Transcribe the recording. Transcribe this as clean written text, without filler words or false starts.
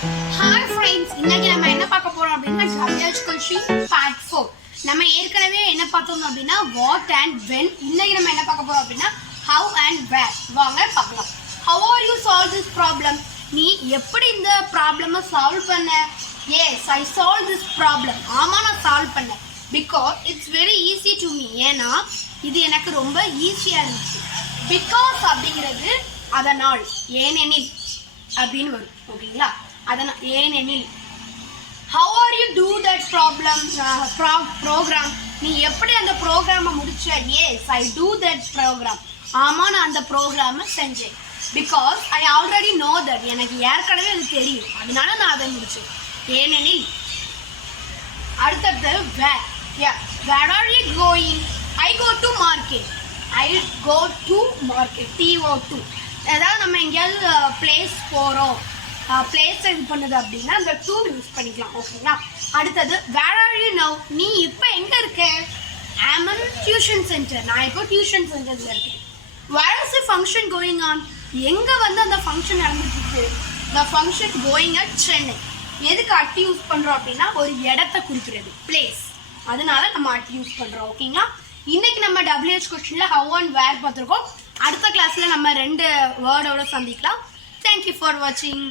Hi friends, இன்னைக்கு நம்ம என்ன பார்க்க போறோம் அப்படின்னா WH question part 4. நம்ம ஏற்கனவே என்ன பார்த்தோம் அப்படின்னா what and when. இன்னைக்கு நம்ம என்ன பார்க்க போறோம் அப்படின்னா how and where. வாங்க பார்க்கலாம். How are you solve this problem? நீ எப்படி இந்த ப்ராப்ளமை சால்வ் பண்ண? Yes, I solved this problem. ஆமா நான் சால்வ் பண்ணேன். Because it's very easy to me. ஏன்னா இது எனக்கு ரொம்ப ஈஸியா இருந்துச்சு. Because அப்படிங்கிறது அதனால், ஏனெனில் அப்படின்னு வரும். ஓகேங்களா? அதனால் ஏனெனில் how are you do that program நீ எப்படி அந்த ப்ரோக்ராமை முடிச்ச? yes I do that program ஆமா நான் அந்த ப்ரோக்ராமை செஞ்சேன் because I already know that எனக்கு ஏற்கனவே அது தெரியும் அதனால நான் அதை முடிச்சேன் ஏனெனில் அடுத்தது where where are you going? I go to market TO2 அதாவது நம்ம எங்கேயாவது பிளேஸ் போகிறோம் பிளேஸ் இது பண்ணுது அப்படின்னா அந்த டூ யூஸ் பண்ணிக்கலாம் ஓகேங்களா அடுத்தது வேர் ஆர் யூ நவ் நீ இப்போ எங்கே இருக்க ஐம் அன் டியூஷன் சென்டர் நான் இப்போ டியூஷன் சென்டரில் இருக்கேன் where is the function going on எங்கே வந்து அந்த ஃபங்க்ஷன் நடந்துட்டு the function going at Chennai எதுக்கு அட் யூஸ் பண்ணுறோம் அப்படின்னா ஒரு இடத்த குறிக்கிறது பிளேஸ் அதனால நம்ம அட் யூஸ் பண்ணுறோம் ஓகேங்களா இன்னைக்கு நம்ம WH கொஸ்டினில் ஹவ் அண்ட் வேர் பார்த்துருக்கோம் அடுத்த கிளாஸில் நம்ம 2 வேர்டோட சந்திக்கலாம் தேங்க்யூ ஃபார் வாட்சிங்